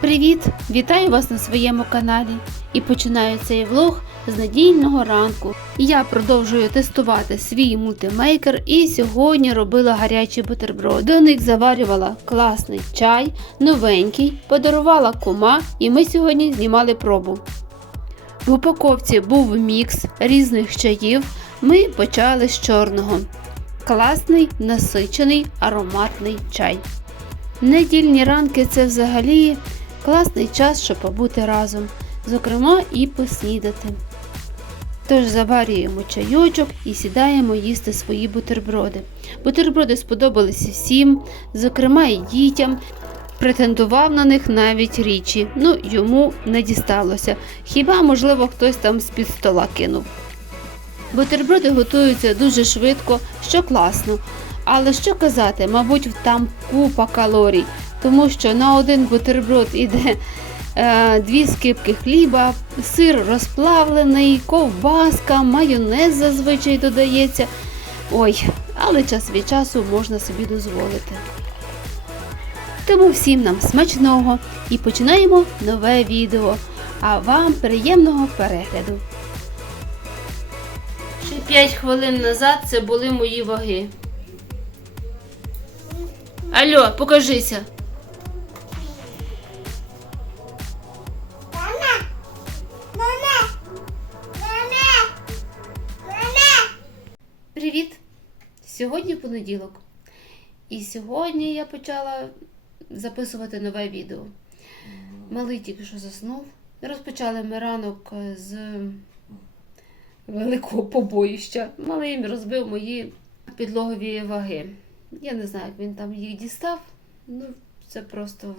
Привіт! Вітаю вас на своєму каналі і починаю цей влог з надійного ранку. Я продовжую тестувати свій мультимейкер і сьогодні робила гарячі бутерброди. До них заварювала класний чай, новенький, подарувала кума, і ми сьогодні знімали пробу. В упаковці був мікс різних чаїв. Ми почали з чорного. Класний, насичений, ароматний чай. Недільні ранки це взагалі класний час, щоб побути разом, зокрема і поснідати. Тож заварюємо чайочок і сідаємо їсти свої бутерброди. Бутерброди сподобалися всім, зокрема і дітям. Претендував на них навіть річі, ну йому не дісталося. Хіба, можливо, хтось там з-під стола кинув. Бутерброди готуються дуже швидко, що класно. Але що казати, мабуть, там купа калорій, тому що на один бутерброд іде е, дві скипки хліба, сир розплавлений, ковбаска, майонез зазвичай додається. Ой, але час від часу можна собі дозволити. Тому всім нам смачного і починаємо нове відео. А вам приємного перегляду. Ще 5 хвилин назад це були мої ваги. Алло, покажися. Привіт! Сьогодні понеділок. І сьогодні я почала записувати нове відео. Малий тільки що заснув. Розпочали ми ранок з великого побоїща. Малий розбив мої підлогові ваги. Я не знаю, як він там їх дістав. Ну, це просто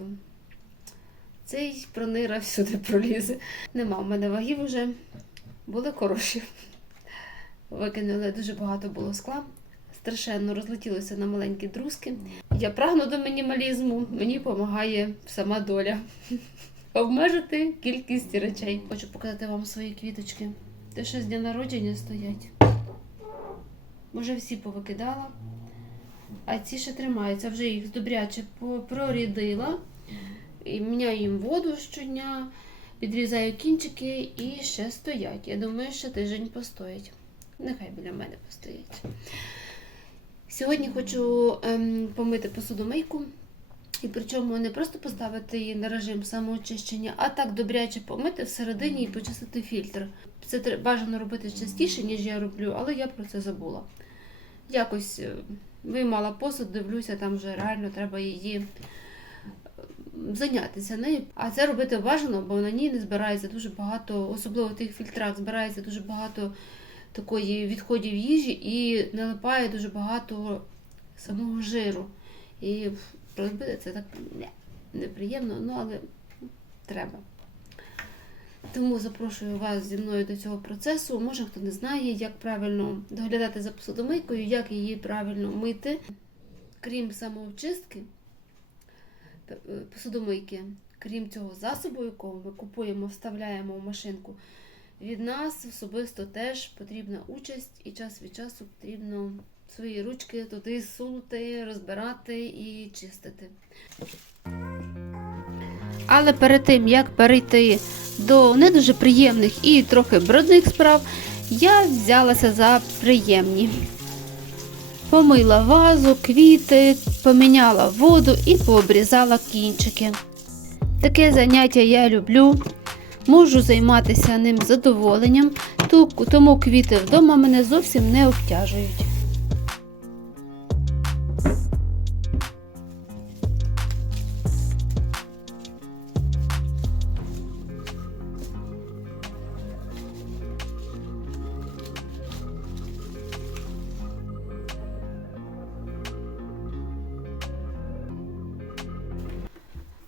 цей пронира всюди пролізе. Нема в мене вагів уже. Були хороші. Викинули дуже багато було скла. Страшенно розлетілося на маленькі друзки. Я прагну до мінімалізму, мені допомагає сама доля. Обмежити кількість речей. Хочу показати вам свої квіточки. Те, що з дня народження стоять. Може, всі повикидала. А ці ще тримаються. Вже їх добряче прорідила. І міняю їм воду щодня, підрізаю кінчики і ще стоять. Я думаю, що тиждень постоять. Нехай біля мене постоять. Сьогодні хочу ем, помити посудомийку. І причому не просто поставити її на режим самоочищення, а так добряче помити всередині і почистити фільтр. Це бажано робити частіше, ніж я роблю, але я про це забула. Якось е, виймала посуд, дивлюся, там вже реально треба її е, зайнятися нею. А це робити бажано, бо на ній не збирається дуже багато, особливо в тих фільтрах, збирається дуже багато такої відходів їжі і налипає дуже багато самого жиру. І розбити це так не, неприємно, ну але треба. Тому запрошую вас зі мною до цього процесу. Може хто не знає, як правильно доглядати за посудомийкою, як її правильно мити. Крім самоочистки посудомийки, крім цього засобу, якого ми купуємо, вставляємо в машинку, від нас особисто теж потрібна участь і час від часу потрібно свої ручки туди сунути, розбирати і чистити. Але перед тим, як перейти до не дуже приємних і трохи брудних справ, я взялася за приємні. Помила вазу, квіти, поміняла воду і пообрізала кінчики. Таке заняття я люблю. Можу займатися ним з задоволенням, тому квіти вдома мене зовсім не обтяжують.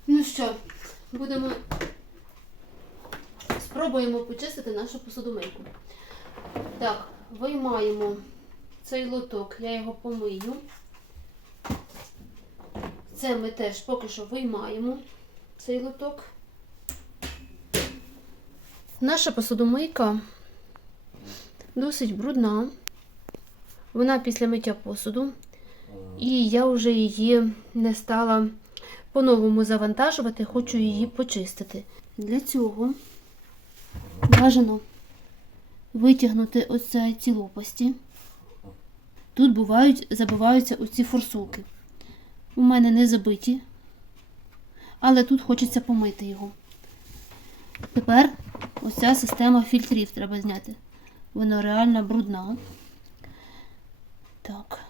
Ну що, будемо спробуємо почистити нашу посудомийку. Так, виймаємо цей лоток, я його помию. Це ми теж поки що виймаємо цей лоток. Наша посудомийка досить брудна. Вона після миття посуду. І я вже її не стала по-новому завантажувати, хочу її почистити. Для цього бажано витягнути оце ці лопасті. Тут бувають, забиваються оці форсунки. У мене не забиті, але тут хочеться помити його. Тепер оця система фільтрів треба зняти. Вона реально брудна. Так.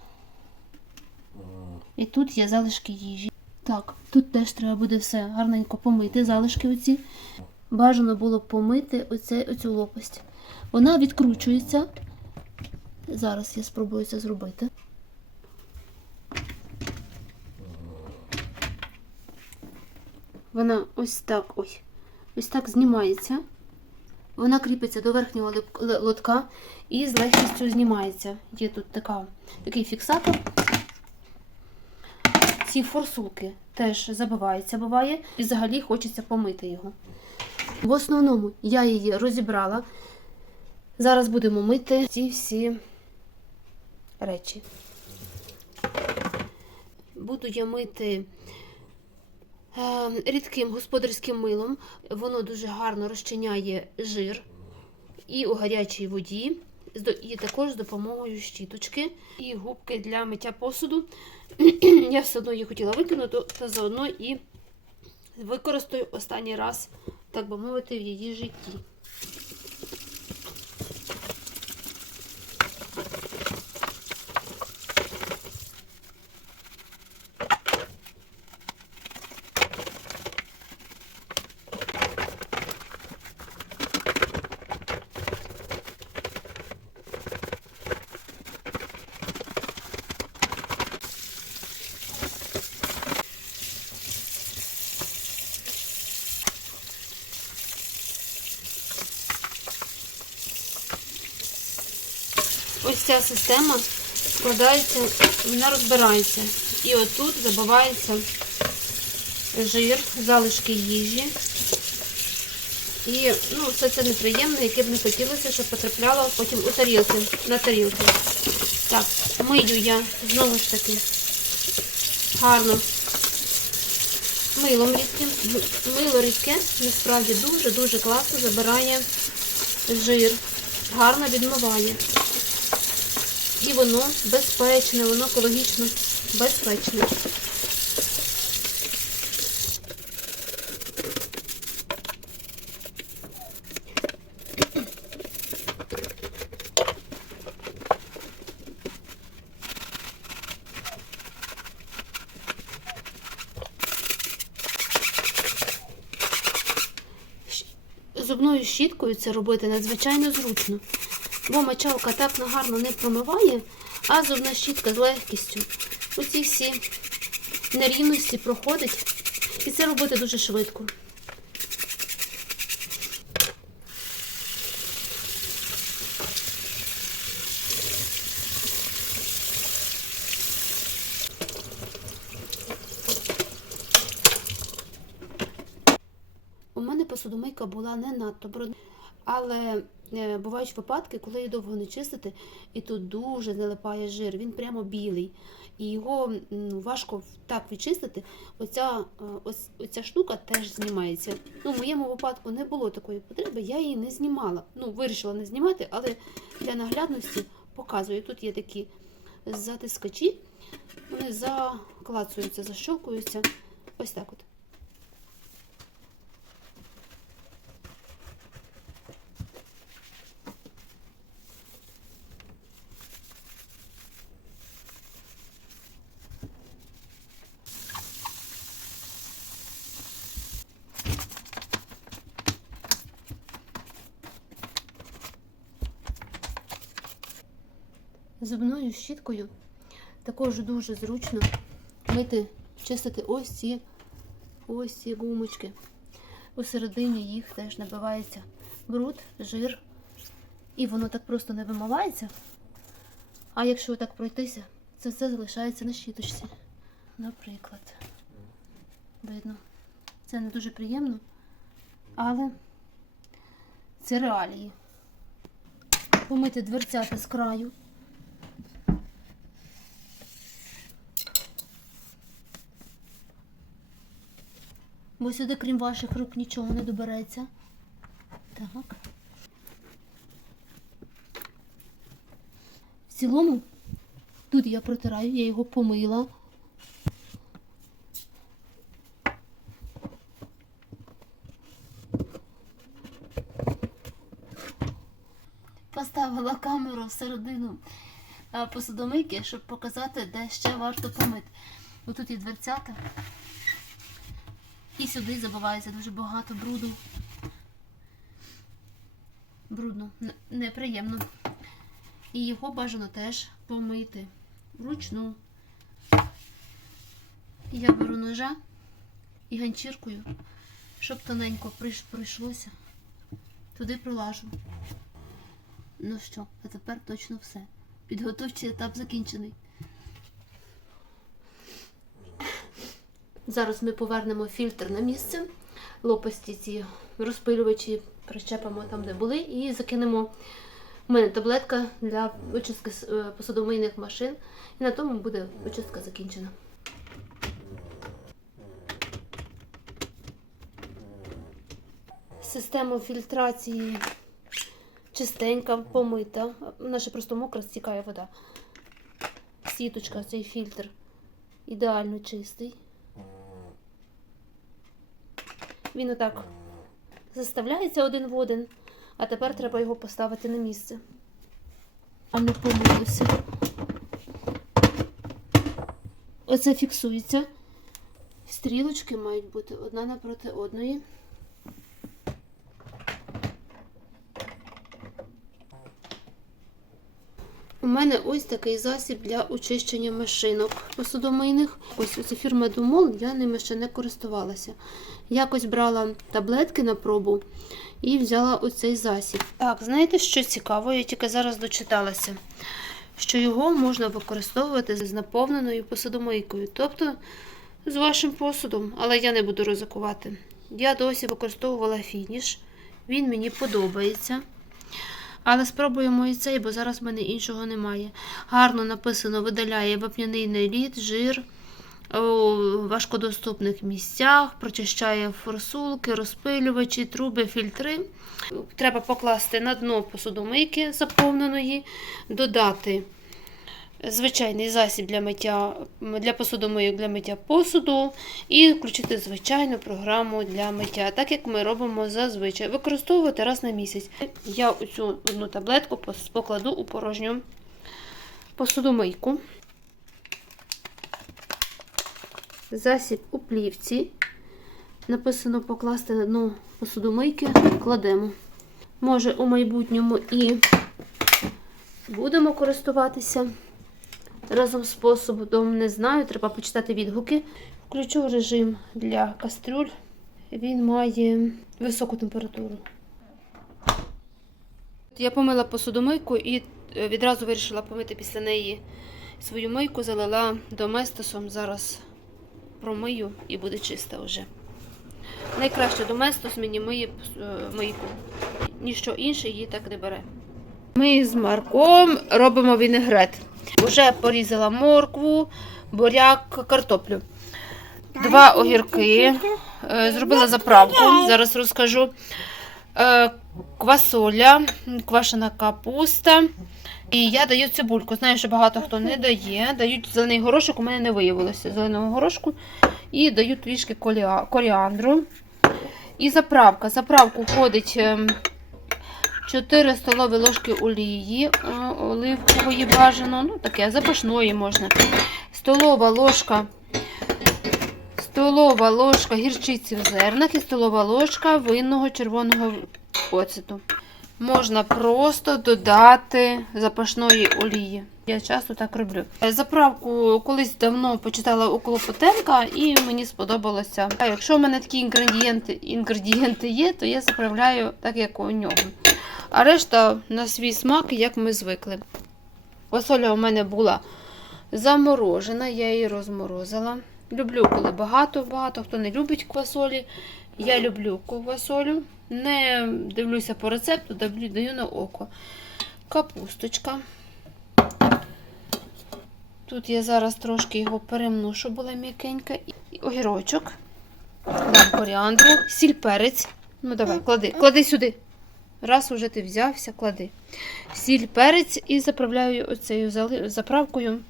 І тут є залишки їжі. Так, тут теж треба буде все гарненько помити, залишки оці. Бажано було помити оце, оцю лопасть. Вона відкручується. Зараз я спробую це зробити. Вона ось так ось. Ось так знімається. Вона кріпиться до верхнього лотка і з легкістю знімається. Є тут така, такий фіксатор. Ці форсунки теж забиваються, буває, і взагалі хочеться помити його. В основному я її розібрала. Зараз будемо мити ці всі речі. Буду я мити е, рідким господарським милом. Воно дуже гарно розчиняє жир і у гарячій воді, і також з допомогою щіточки і губки для миття посуду. Я все одно її хотіла викинути, та заодно і використаю останній раз, так би мовити, в її житті. Ця система складається, вона розбирається. І отут забивається жир, залишки їжі. І ну, все це неприємне, яке б не хотілося, щоб потрапляло потім у тарілки, на тарілки. Так, мию я знову ж таки гарно милом рідким. Мило рідке насправді дуже-дуже класно забирає жир, гарно відмиває. І воно безпечне, воно екологічно безпечне. Зубною щіткою це робити надзвичайно зручно, бо мочалка так нагарно не промиває, а зубна щітка з легкістю. Оці всі нерівності проходить. І це робити дуже швидко. У мене посудомийка була не надто брудна, але бувають випадки, коли її довго не чистити, і тут дуже залипає жир, він прямо білий. І його м, важко так відчистити. Оця, е, ось, оця штука теж знімається. Ну, в моєму випадку не було такої потреби, я її не знімала. Ну, вирішила не знімати, але для наглядності показую. Тут є такі затискачі, вони заклацуються, защолкуються. Ось так от. Зубною щіткою також дуже зручно мити, чистити ось ці, ось ці гумочки. У середині їх теж набивається бруд, жир. І воно так просто не вимивається. А якщо так пройтися, це все залишається на щіточці. Наприклад, видно. Це не дуже приємно, але це реалії. Помити дверцята з краю. Бо сюди, крім ваших рук, нічого не добереться. Так. В цілому, тут я протираю, я його помила. Поставила камеру всередину а, посудомийки, щоб показати, де ще варто помити. Бо тут є дверцята. І сюди забивається дуже багато бруду. Брудно, неприємно. І його бажано теж помити вручну. Я беру ножа і ганчіркою, щоб тоненько пройшлося. Туди прилажу. Ну що, а тепер точно все. Підготовчий етап закінчений. Зараз ми повернемо фільтр на місце, лопасті ці розпилювачі прищепимо там, де були, і закинемо. У мене таблетка для очистки е, посудомийних машин. І на тому буде очистка закінчена. Система фільтрації чистенька, помита. Наша просто мокра стікає вода. Сіточка, цей фільтр ідеально чистий. Він отак заставляється один в один, а тепер треба його поставити на місце. А не помилося. Оце фіксується. Стрілочки мають бути одна напроти одної. Мене ось такий засіб для очищення машинок посудомийних. Ось це фірма Думол, я ними ще не користувалася. Якось брала таблетки на пробу і взяла оцей засіб. Так, знаєте, що цікаво? Я тільки зараз дочиталася, що його можна використовувати з наповненою посудомийкою, тобто з вашим посудом, але я не буду ризикувати. Я досі використовувала фініш, він мені подобається. Але спробуємо і цей, бо зараз в мене іншого немає. Гарно написано, видаляє вапняний наліт, жир у важкодоступних місцях, прочищає форсулки, розпилювачі, труби, фільтри. Треба покласти на дно посудомийки заповненої, додати звичайний засіб для миття для посудомийок для миття посуду і включити звичайну програму для миття, так як ми робимо зазвичай. Використовувати раз на місяць. Я цю одну таблетку покладу у порожню посудомийку. Засіб у плівці. Написано покласти на дно посудомийки, кладемо. Може, у майбутньому і будемо користуватися разом з посудом. Не знаю, треба почитати відгуки. Включу режим для кастрюль. Він має високу температуру. Я помила посудомийку і е, відразу вирішила помити після неї свою мийку, залила доместосом. Зараз промию і буде чиста вже. Найкраще доместос мені миє е, мийку. Ніщо інше її так не бере. Ми з Марком робимо вінегрет. Уже порізала моркву, буряк, картоплю. Два огірки. Е, Зробила заправку, зараз розкажу. Е, Квасоля, квашена капуста. І я даю цибульку. Знаю, що багато хто не дає. Дають зелений горошок, у мене не виявилося зеленого горошку. І даю трішки коріандру. І заправка. Заправку входить ем, 4 столові ложки олії, е, оливкової бажано, ну таке, запашної можна. Столова ложка, столова ложка гірчиці в зернах і столова ложка винного червоного оцету. Можна просто додати запашної олії. Я часто так роблю. Заправку колись давно почитала у Клопотенка і мені сподобалося. А якщо в мене такі інгредієнти, інгредієнти є, то я заправляю так, як у нього. А решта на свій смак, як ми звикли. Фасоля у мене була заморожена, я її розморозила. Люблю, коли багато, багато хто не любить квасолі. Я люблю квасолю. Не дивлюся по рецепту, даю на око. Капусточка. Тут я зараз трошки його перемну, щоб була м'якенька. І огірочок. Дам коріандру, сіль перець. Ну давай, клади, клади сюди. Раз уже ти взявся, клади. Сіль перець і заправляю оцею заправкою.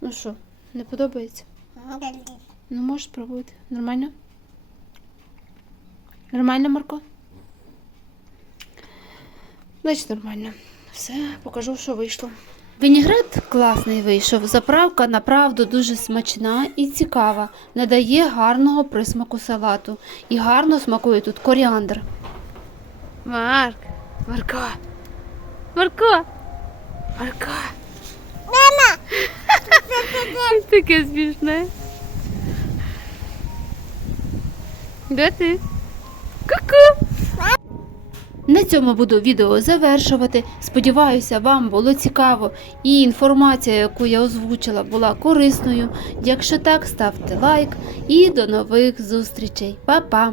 Ну що, не подобається? Ну, можеш спробувати. Нормально? Нормально, Марко? Значить, нормально. Все, покажу, що вийшло. Вінігрет класний вийшов. Заправка направду дуже смачна і цікава. Надає гарного присмаку салату. І гарно смакує тут коріандр. Марк! Марко! Марко! Марко! Мама! Таке смішне. Де ти? Ку-ку! На цьому буду відео завершувати. Сподіваюся, вам було цікаво і інформація, яку я озвучила, була корисною. Якщо так, ставте лайк і до нових зустрічей. Па-па!